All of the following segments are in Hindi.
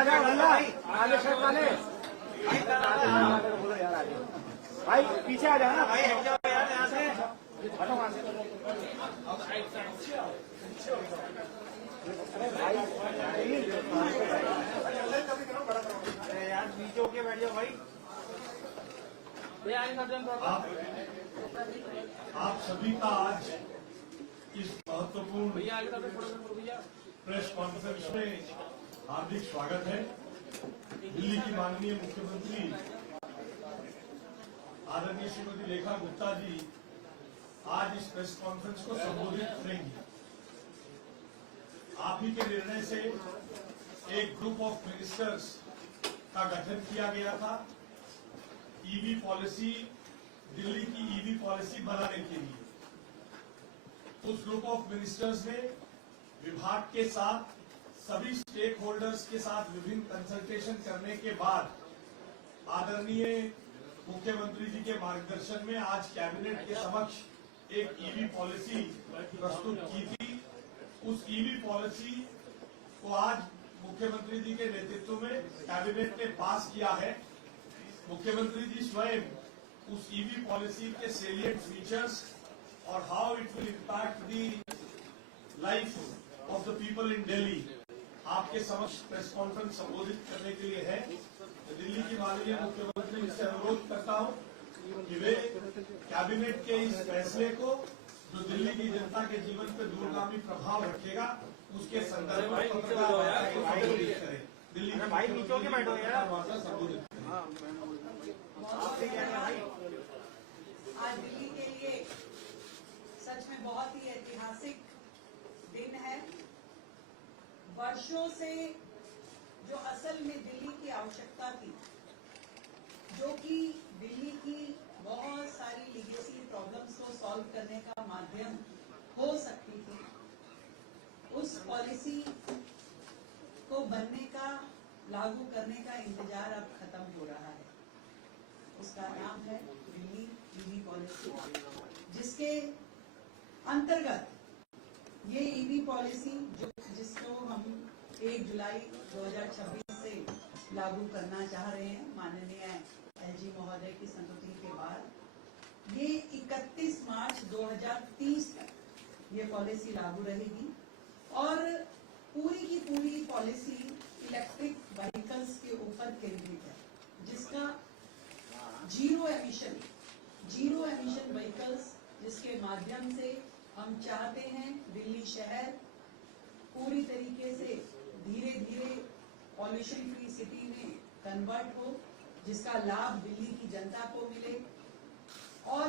आ जाओ भैया, आगे शर्ट वाले भाई पीछे आ जाओ ना भाई, हट जाओ यार यहाँ से, हटो वहाँ से। अरे भाई यार नीचे होके बैठ जाओ भाई। आप सभी का आज इस महत्वपूर्ण प्रेस कॉन्फ्रेंस में हार्दिक स्वागत है। दिल्ली की माननीय मुख्यमंत्री आदरणीय श्रीमती रेखा गुप्ता जी आज इस प्रेस कॉन्फ्रेंस को संबोधित करेंगी। आप ही के निर्णय से एक ग्रुप ऑफ मिनिस्टर्स का गठन किया गया था ईवी पॉलिसी, दिल्ली की ईवी पॉलिसी बनाने के लिए। उस ग्रुप ऑफ मिनिस्टर्स ने विभाग के साथ, सभी स्टेक होल्डर्स के साथ विभिन्न कंसल्टेशन करने के बाद आदरणीय मुख्यमंत्री जी के मार्गदर्शन में आज कैबिनेट के समक्ष एक ईवी पॉलिसी प्रस्तुत की थी। उस ईवी पॉलिसी को आज मुख्यमंत्री जी के नेतृत्व में कैबिनेट ने पास किया है। मुख्यमंत्री जी स्वयं उस ईवी पॉलिसी के सेलिएंट फीचर्स और how it will impact the life of the people in Delhi आपके समक्ष प्रेस कॉन्फ्रेंस संबोधित करने के लिए है। दिल्ली की माननीय मुख्यमंत्री से अनुरोध करता हूं कि वे कैबिनेट के इस फैसले को, जो दिल्ली की जनता के जीवन पर दूरगामी प्रभाव रखेगा, उसके संदर्भ में पत्रकार वार्ता को संबोधित करें। दिल्ली के भाई नीचे होके बैठो यार, वार्ता संबोधित करें। आज दिल्ली के लिए सच में बहुत ही ऐतिहासिक दिन है। वर्षों से जो असल में दिल्ली की आवश्यकता थी, जो कि दिल्ली की बहुत सारी लीगेसी प्रॉब्लम्स को सॉल्व करने का माध्यम हो सकती थी, उस पॉलिसी को बनने का, लागू करने का इंतजार अब खत्म हो रहा है। उसका नाम है दिल्ली ईवी पॉलिसी, जिसके अंतर्गत ये ईवी पॉलिसी जिसको हम 1 जुलाई 2026 से लागू करना चाह रहे हैं, माननीय एलजी महोदय की संस्तुति के बाद, ये 31 मार्च 2030 तक ये पॉलिसी लागू रहेगी। और पूरी की पूरी पॉलिसी इलेक्ट्रिक व्हीकल्स के ऊपर केंद्रित है, जिसका जीरो एमिशन व्हीकल्स, जिसके माध्यम से हम चाहते हैं दिल्ली शहर पूरी तरीके से धीरे धीरे पॉल्यूशन फ्री सिटी में कन्वर्ट हो, जिसका लाभ दिल्ली की जनता को मिले। और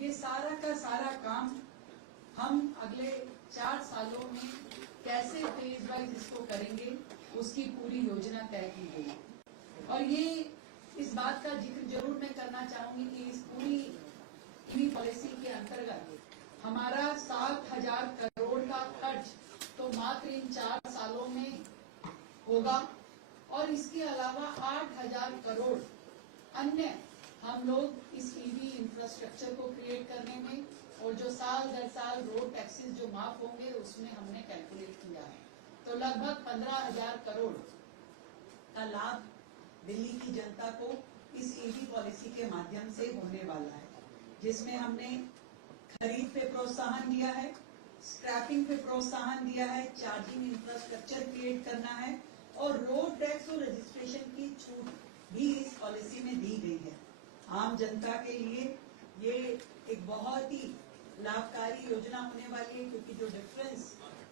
ये सारा का सारा काम हम अगले 4 सालों में कैसे फेज वाइज इसको करेंगे, उसकी पूरी योजना तय की गई। और ये इस बात का जिक्र जरूर मैं करना चाहूंगी कि इस पूरी ईवी पॉलिसी के अंतर्गत हमारा 7,000 करोड़ का खर्च तो मात्र इन 4 सालों में होगा, और इसके अलावा 8,000 करोड़ अन्य हम लोग इस ईवी इंफ्रास्ट्रक्चर को क्रिएट करने में, और जो साल दर साल रोड टैक्सेस जो माफ होंगे उसमें हमने कैलकुलेट किया है, तो लगभग 15,000 करोड़ का लाभ दिल्ली की जनता को इस ईवी पॉलिसी के माध्यम से होने वाला है, जिसमें हमने खरीद पे प्रोत्साहन दिया है, स्क्रैपिंग पे प्रोत्साहन दिया है, चार्जिंग इंफ्रास्ट्रक्चर क्रिएट करना है, और रोड टैक्स और रजिस्ट्रेशन की छूट भी इस पॉलिसी में दी गई है। आम जनता के लिए ये एक बहुत ही लाभकारी योजना होने वाली है, क्योंकि जो difference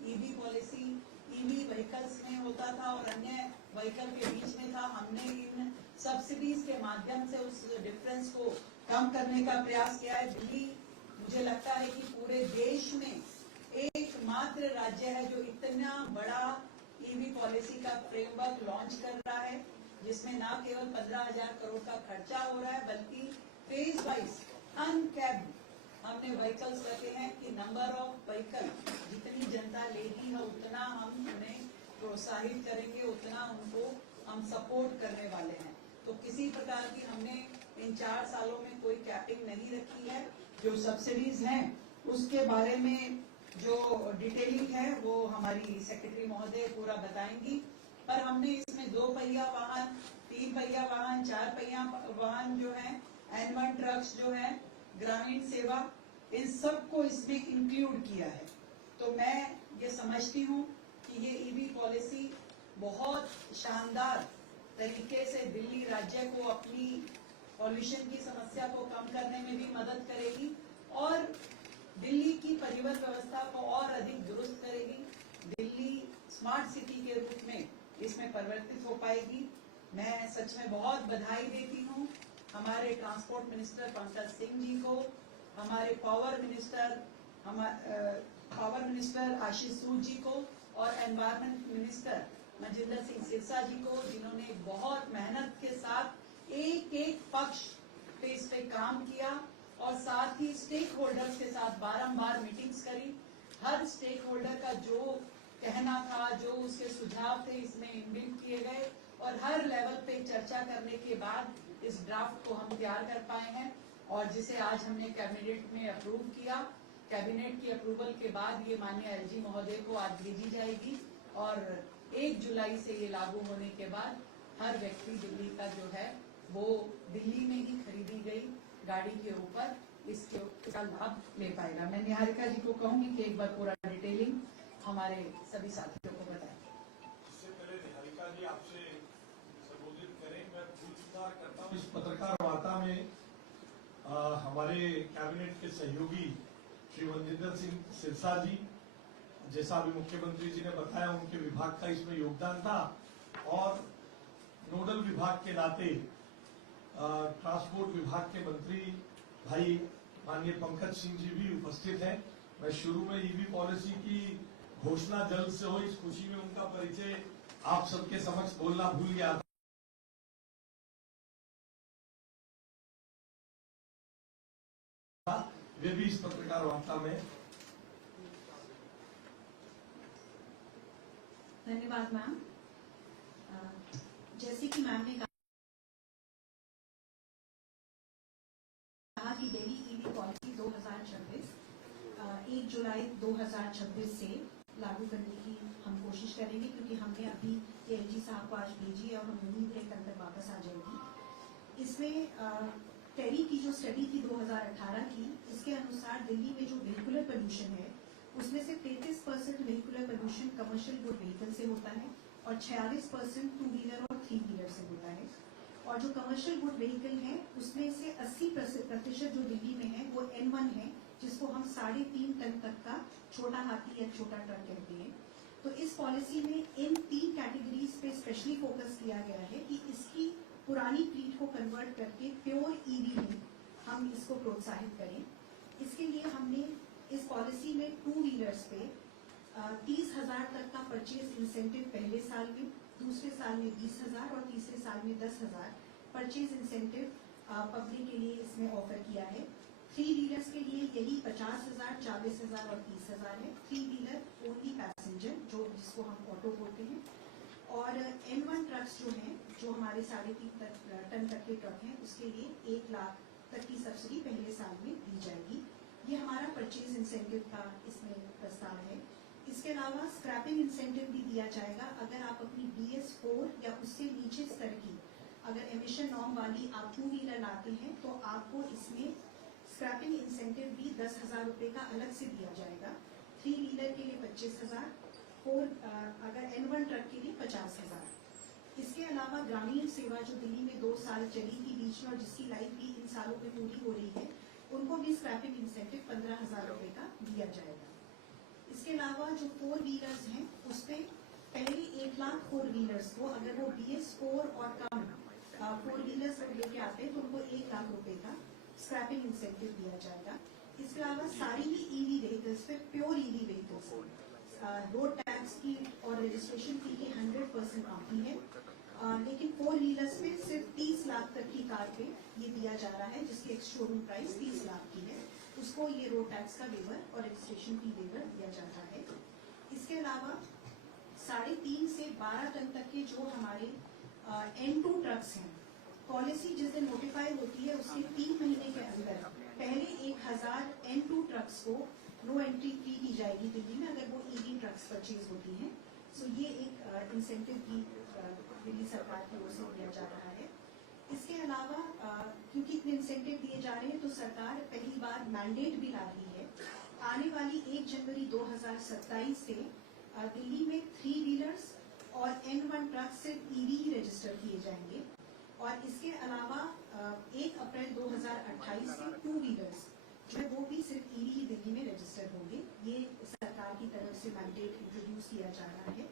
EV policy EV vehicles में होता था और अन्य व्हीकल के बीच में था, हमने इन सब्सिडीज के माध्यम से उस डिफरेंस को कम करने का प्रयास किया है। दिल्ली, मुझे लगता है कि पूरे देश में एकमात्र राज्य है जो इतना बड़ा ईवी पॉलिसी का फ्रेमवर्क लॉन्च कर रहा है, जिसमें न केवल 15,000 करोड़ का खर्चा हो रहा है, बल्कि फेज वाइज अनकैप्ड हमने व्हीकल्स रखे हैं कि नंबर ऑफ व्हीकल जितनी जनता लेगी है उतना हम उन्हें प्रोत्साहित करेंगे, उतना उनको हम सपोर्ट करने वाले हैं। तो किसी प्रकार की हमने इन 4 सालों में कोई कैपिंग नहीं रखी है। जो सब्सिडीज हैं उसके बारे में जो डिटेलिंग है वो हमारी सेक्रेटरी महोदय पूरा बताएंगी। पर हमने इसमें 2 पहिया वाहन, 3 पहिया वाहन, 4 पहिया वाहन जो है, N1 ट्रक्स जो है, ग्रामीण सेवा, इन सबको इसमें इंक्लूड किया है। तो मैं ये समझती हूँ कि ये ईवी पॉलिसी बहुत शानदार तरीके से दिल्ली राज्य को अपनी पॉल्यूशन की समस्या को कम करने में भी मदद करेगी और दिल्ली की परिवहन व्यवस्था को और अधिक दुरुस्त करेगी। दिल्ली स्मार्ट सिटी के रूप में इसमें परिवर्तित हो पाएगी। मैं सच में बहुत बधाई देती हूँ हमारे ट्रांसपोर्ट मिनिस्टर पंकज सिंह जी को, हमारे पावर मिनिस्टर आशीष सूद जी को और एनवायरमेंट मिनिस्टर मजिंदर सिंह सिरसा जी को, जिन्होंने बहुत मेहनत के साथ एक एक पक्ष पे इस पे काम किया और साथ ही स्टेक होल्डर्स के साथ बारंबार मीटिंग्स करी। हर स्टेक होल्डर का जो कहना था, जो उसके सुझाव थे, इसमें इनबिल्ट किए गए और हर लेवल पे चर्चा करने के बाद इस ड्राफ्ट को हम तैयार कर पाए हैं और जिसे आज हमने कैबिनेट में अप्रूव किया। कैबिनेट की अप्रूवल के बाद ये माननीय एलजी महोदय को आज भेजी जाएगी और 1 जुलाई से ये लागू होने के बाद हर व्यक्ति दिल्ली का जो है वो दिल्ली में ही खरीदी गई गाड़ी के ऊपर इसका लाभ ले पाएगा। मैं निहारिका जी को कहूंगी कि एक बार पूरा डिटेलिंग हमारे सभी साथियों को बताएं। इससे पहले निहारिका जी आपसे संबोधित करें, मैं पूछताछ करता हूँ। इस पत्रकार वार्ता में हमारे कैबिनेट के सहयोगी श्री मनजिंदर सिंह सिरसा जी, जैसा अभी मुख्यमंत्री जी ने बताया, उनके विभाग का इसमें योगदान था और नोडल विभाग के नाते ट्रांसपोर्ट विभाग के मंत्री भाई माननीय पंकज सिंह जी भी उपस्थित हैं। मैं शुरू में ईवी पॉलिसी की घोषणा जल्द से हो, इस खुशी में उनका परिचय आप सबके समक्ष बोलना भूल गया था। वे भी इस पत्रकार वार्ता में। धन्यवाद मैम। जैसे कि मैम ने कहा कि दिल्ली ईवी पॉलिसी 2026 1 जुलाई 2026 से लागू करने की हम कोशिश करेंगे, क्योंकि हमने अभी एलजी साहब को आज भेजी है और हम उम्मीद है कल तक वापस आ जाएगी। इसमें टेरी की जो स्टडी थी 2018 की, इसके अनुसार दिल्ली में जो व्हीकुलर पोल्यूशन है उसमें से 33% vehicular pollution commercial good vehicle से होता है और 46% 2 व्हीलर और 3 व्हीलर से होता है। और जो कमर्शियल गुड व्हीकल है उसमें से 80% जो दिल्ली में है वो N1 है, जिसको हम 3.5 टन तक का छोटा हाथी या छोटा ट्रक कहते हैं। तो इस पॉलिसी में इन 3 कैटेगरीज पे स्पेशली फोकस किया गया है कि इसकी पुरानी फ्लीट को कन्वर्ट करके प्योर ईवी में हम इसको प्रोत्साहित करें। इसके लिए हमने इस पॉलिसी में 2 व्हीलर्स पे 30,000 तक का परचेज इंसेंटिव पहले साल में, दूसरे साल में 20,000 और तीसरे साल में 10,000 परचेज इंसेंटिव पब्लिक के लिए इसमें ऑफर किया है। 3 व्हीलर्स के लिए यही 50,000, 40,000 और 30,000 है। 3 व्हीलर ओनली पैसेंजर, जो जिसको हम ऑटो बोलते हैं। और N1 ट्रक्स जो हैं, जो हमारे 3.5 टन तक के ट्रक हैं, उसके लिए 1 लाख तक की सब्सिडी पहले साल में दी जाएगी। ये हमारा परचेज इंसेंटिव का इसमें प्रस्ताव है। इसके अलावा स्क्रैपिंग इंसेंटिव भी दिया जाएगा। अगर आप अपनी BS4 या उससे नीचे स्तर की अगर एमिशन नॉर्म वाली आप 2 व्हीलर लाते हैं तो आपको इसमें स्क्रैपिंग इंसेंटिव भी 10,000 रुपए का अलग से दिया जाएगा। 3 व्हीलर के लिए 25,000, 4 अगर N1 ट्रक के लिए 50,000। इसके अलावा ग्रामीण सेवा जो दिल्ली में 2 साल चली थी बीच में और जिसकी लाइफ भी इन सालों में पूरी हो रही है, उनको भी स्क्रैपिंग इंसेंटिव 15,000 रुपए का दिया जाएगा। इसके अलावा जो 4 व्हीलर्स हैं उस पे पहले 1 लाख 4 व्हीलर्स को अगर वो BS4 और कम 4 व्हीलर्स लेके आते हैं तो उनको 1 लाख रुपए का स्क्रैपिंग इंसेंटिव दिया जाएगा। इसके अलावा सारी ही ईवी व्हीकल्स पे, pure EV vehicles road tax की और रजिस्ट्रेशन फी की 100% आती है। लेकिन 4 व्हीलर्स में सिर्फ 30 लाख तक की कार पे ये दिया जा रहा है, जिसकी एक शोरूम प्राइस 30 लाख की है। उसको ये रोड टैक्स का वेवर और रजिस्ट्रेशन फी वेवर दिया जाता है। इसके अलावा 3.5 से 12 टन तक के जो हमारे N2 ट्रक्स हैं, पॉलिसी जिस दिन नोटिफाई होती है उसके 3 महीने के अंदर पहले 1000 N2 ट्रक्स को नो एंट्री फी दी जाएगी दिल्ली में, अगर वो ईवी ट्रक्स परचेज होती हैं। सो ये एक इंसेंटिव भी दिल्ली सरकार की ओर से दिया जा रहा है। इसके अलावा क्योंकि इतने इंसेंटिव दिए जा रहे हैं, तो सरकार पहली बार मैंडेट भी ला रही है। आने वाली 1 जनवरी 2027 से दिल्ली में 3 व्हीलर्स और N1 ट्रक सिर्फ ईवी ही रजिस्टर किए जाएंगे। और इसके अलावा 1 अप्रैल 2028 से 2 व्हीलर्स जो है वो भी सिर्फ ईवी ही दिल्ली में रजिस्टर होंगे। ये सरकार की तरफ से मैंडेट इंट्रोड्यूस किया जा रहा है।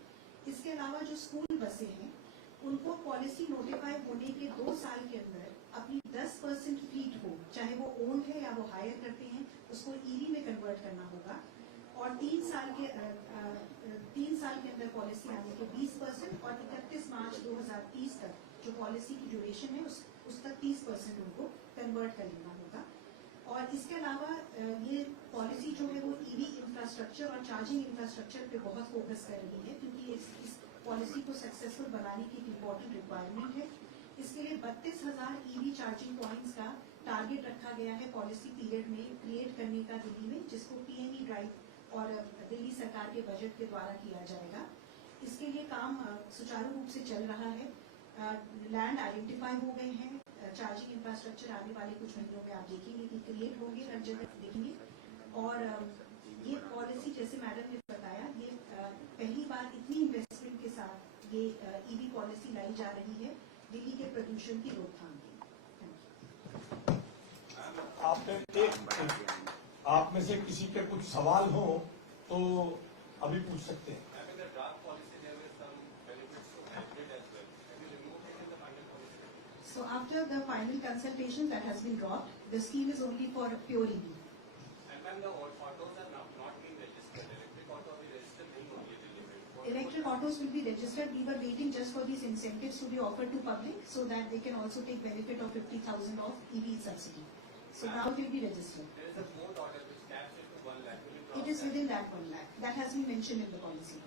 इसके अलावा जो स्कूल बसें हैं उनको पॉलिसी नोटिफाई होने के 2 साल के अंदर अपनी 10% फ्लीट हो, चाहे वो ओन्ड है या वो हायर करते हैं, उसको ईवी में कन्वर्ट करना होगा। और 3 साल के अंदर पॉलिसी आने के 20% और 31 मार्च 2030 तक जो पॉलिसी की ड्यूरेशन है उस तक 30% उनको कन्वर्ट कर लेना होगा। और इसके अलावा ये पॉलिसी जो है वो ईवी इंफ्रास्ट्रक्चर और चार्जिंग इंफ्रास्ट्रक्चर पे बहुत फोकस कर रही है, क्योंकि इस पॉलिसी को सक्सेसफुल बनाने की एक इम्पोर्टेंट रिक्वायरमेंट है। इसके लिए 32,000 ईवी चार्जिंग पॉइंट्स का टारगेट रखा गया है पॉलिसी पीरियड में क्रिएट करने का दिल्ली में, जिसको PME ड्राइव और दिल्ली सरकार के बजट के द्वारा किया जाएगा। इसके लिए काम सुचारू रूप से चल रहा है। लैंड आइडेंटिफाई हो गए हैं। चार्जिंग इंफ्रास्ट्रक्चर आने वाले कुछ महीनों में आप देखेंगे कि क्रिएट होंगे, हर जगह देखेंगे। और ये पॉलिसी जैसे मैडम ने बताया, ये पहली बार इतनी इन्वेस्टमेंट के साथ ये ईवी पॉलिसी लाई जा रही है दिल्ली के प्रदूषण की रोकथाम के लिए। आप में से किसी के कुछ सवाल हो तो अभी पूछ सकते हैं। So after the final consultation that has been dropped, the scheme is only for pure EV. And when the autos are not being registered, electric auto will be registered नहीं होंगे दिल्ली में. Electric autos will be registered. We were waiting just for these incentives to be offered to public so that they can also take benefit of 50,000 of EV subsidy. So now it will be registered. There is a fourth order which caps it to 1 lakh. Will it It is within that 1 lakh. That has been mentioned in the policy.